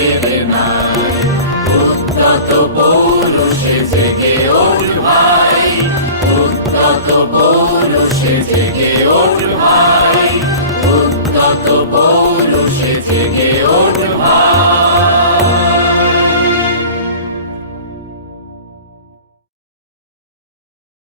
দেবে না। উদ্যত পৌরুষে জেগে ওর ভাই। উদ্যত পৌরুষে জেগে